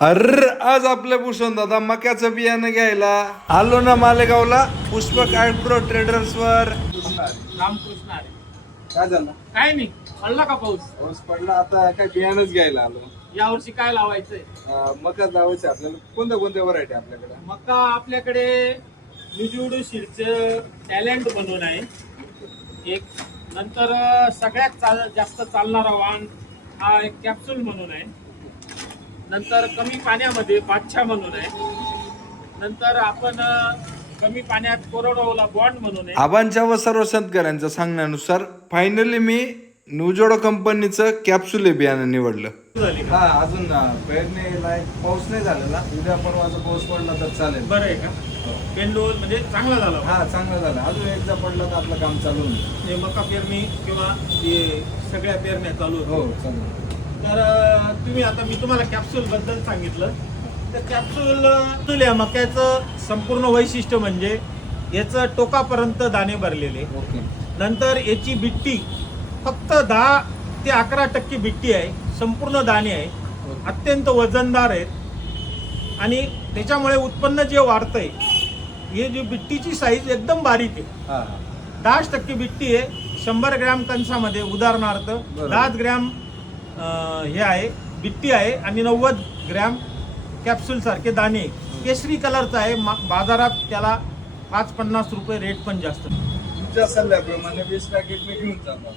आज आपल्या भूषण दादा मक्याचं बियाणं घ्यायला आलो ना मालेगावला पुष्पक ॲग्रो ट्रेडर्स वर. रामकृष्ण आहे. काय झालं? काय नाही, पडला का पाऊस? पाऊस पडला, आता काय बियाणंच घ्यायला आलो. यावर्षी काय लावायचंय? मका लावायचं आपल्याला. कोणत्या कोणत्या व्हरायटी आपल्याकडे? मका आपल्याकडे निजूड शिरचं टॅलेंट बनवून आहे एक. नंतर सगळ्यात जास्त चालणारा वाण हा एक कॅप्सूल म्हणून आहे. नंतर कमी पाण्यामध्ये बादशाह म्हणून आहे. नंतर आपण कमी पाण्यात कोरडवाला बॉन्ड म्हणून आहे. आबांच्या व सर्व शेतकऱ्यांच्या सांगण्यानुसार फायनली मी न्यूजोडो कंपनीचं कॅप्सूल बियाणं निवडलं. झाली का? हा, अजून पेरणी लायक पाऊस नाही झालेला. उद्या परवाचा पाऊस पडला तर चालेल. बरं आहे का? पेंडोल म्हणजे चांगला झाला. हा, चांगलं झालं. अजून एकदा पडला तर आपलं काम चालू होईल. हे मका पेरणी किंवा हे सगळ्या पेरण्या चालू होतील. हो, चालेल. तर तुम्ही आता मी तुम्हाला कॅप्सूल बद्दल सांगितलं. तर कॅप्सूल या मक्याचं संपूर्ण वैशिष्ट्य म्हणजे याचं टोकापर्यंत दाणे भरलेले. ओके. नंतर याची बिट्टी फक्त 10 ते 11% बिट्टी आहे. संपूर्ण दाणे आहे, अत्यंत वजनदार आहेत आणि त्याच्यामुळे उत्पन्न जे वाढतंय हे जी बिट्टीची साईज एकदम बारीक आहे. हा, 10% बिट्टी आहे. 100 ग्रॅम कणसामध्ये उदाहरणार्थ 10 ग्रॅम हे आहे बिट्टी आहे आणि 90 ग्रॅम कॅप्सूल सारखे दाणे. केसरी कलरचा आहे. बाजारात त्याला 5-50 रुपये रेट पण जास्त. तुमच्या सल्ल्याप्रमाणे 20 पॅकेट मी घेऊन जातो.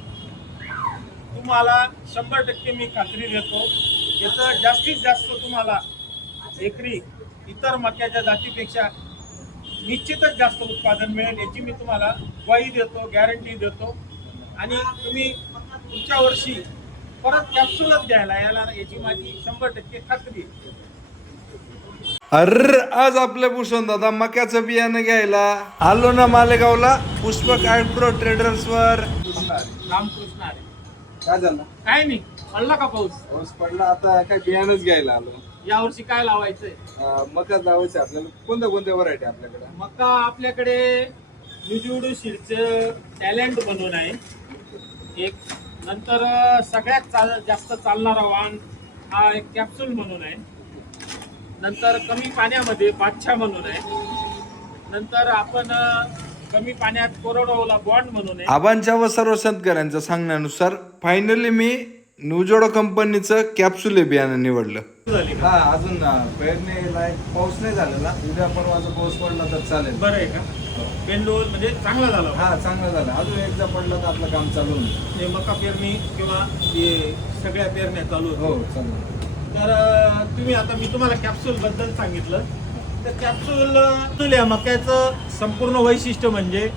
तुम्हाला 100% मी खात्री देतो याचं जास्तीत जास्त तुम्हाला एकरी इतर मक्याच्या जातीपेक्षा निश्चितच जास्त उत्पादन मिळेल याची मी तुम्हाला ग्वाही देतो, गॅरंटी देतो. आणि तुम्ही पुढच्या वर्षी परत कॅप्सूलच घ्यायला याला याची माझी 100% खात्री आहे. आज आपल्या भूषण दादा मक्याचं बियाणं घ्यायला आलो ना मालेगावला पुष्पक ॲग्रो ट्रेडर्स वर. रामकृष्ण आहे. काय झालं? काय नाही, पडला का पाऊस? पाऊस पडला, आता काय बियाणंच घ्यायला आलो. यावर्षी काय लावायचंय? मका लावायचं आपल्याला. कोणत्या कोणत्या व्हरायटी आपल्याकडे? मका आपल्याकडे निजूड शिरचं टॅलेंट बनवून आहे एक. नंतर सगळ्यात जास्त चालणारा वाण हा एक कॅप्सूल म्हणून आहे. नंतर कमी पाण्यामध्ये बादशाह म्हणून आहे. नंतर आपण कमी पाण्यात कोरडवाला बॉन्ड म्हणून आहे. आबांच्या व सर्व शेतकऱ्यांच्या सांगण्यानुसार फायनली मी न्यूजोडो कंपनीचं कॅप्सूल बियाणं निवडलं. झाली का? हा, अजून पेरणी लायक पाऊस नाही झालेला. उद्या परवाचा पाऊस पडला तर चालेल. बरं आहे का? पेंडोल म्हणजे चांगला झाला. हा, चांगलं झालं. अजून एकदा पडला तर आपलं काम चालू होईल. हे मका पेरणी किंवा हे सगळ्या पेरण्या चालू होतील. हो, चालेल. तर तुम्ही आता मी तुम्हाला कॅप्सूल बद्दल सांगितलं. तर कॅप्सूल या मक्याचं संपूर्ण वैशिष्ट्य म्हणजे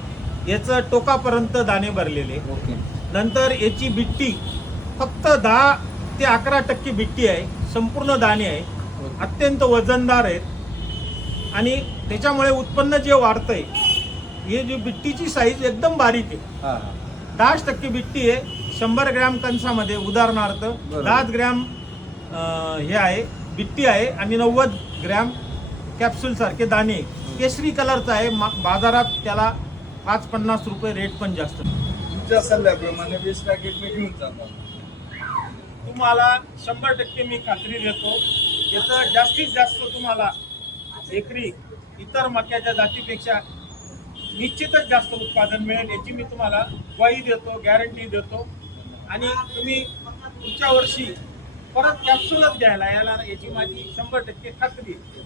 याचं टोकापर्यंत दाणे भरलेले. ओके. नंतर याची बिट्टी फक्त 10 ते 11% बिट्टी आहे. संपूर्ण दाणे आहे, अत्यंत वजनदार आहेत आणि त्याच्यामुळे उत्पन्न जे वाढतंय हे जी बिट्टीची साईज एकदम बारीक आहे. हा, 10% बिट्टी आहे. 100 ग्रॅम कणसामध्ये उदाहरणार्थ 10 ग्रॅम हे आहे बिट्टी आहे आणि 90 ग्रॅम कॅप्सूल सारखे दाणे. केसरी कलरचा आहे. बाजारात त्याला 5-50 रुपये रेट पण जास्त. तुमच्या सल्ल्याप्रमाणे 20 पॅकेट मी घेऊन जातो. तुम्हाला 100% मी खात्री देतो याचं जास्तीत जास्त तुम्हाला एकरी इतर मक्याच्या जातीपेक्षा निश्चितच जास्त उत्पादन मिळेल याची मी तुम्हाला ग्वाही देतो, गॅरंटी देतो. आणि तुम्ही पुढच्या वर्षी परत कॅप्सूलच घ्यायला याला याची माझी 100% खात्री आहे.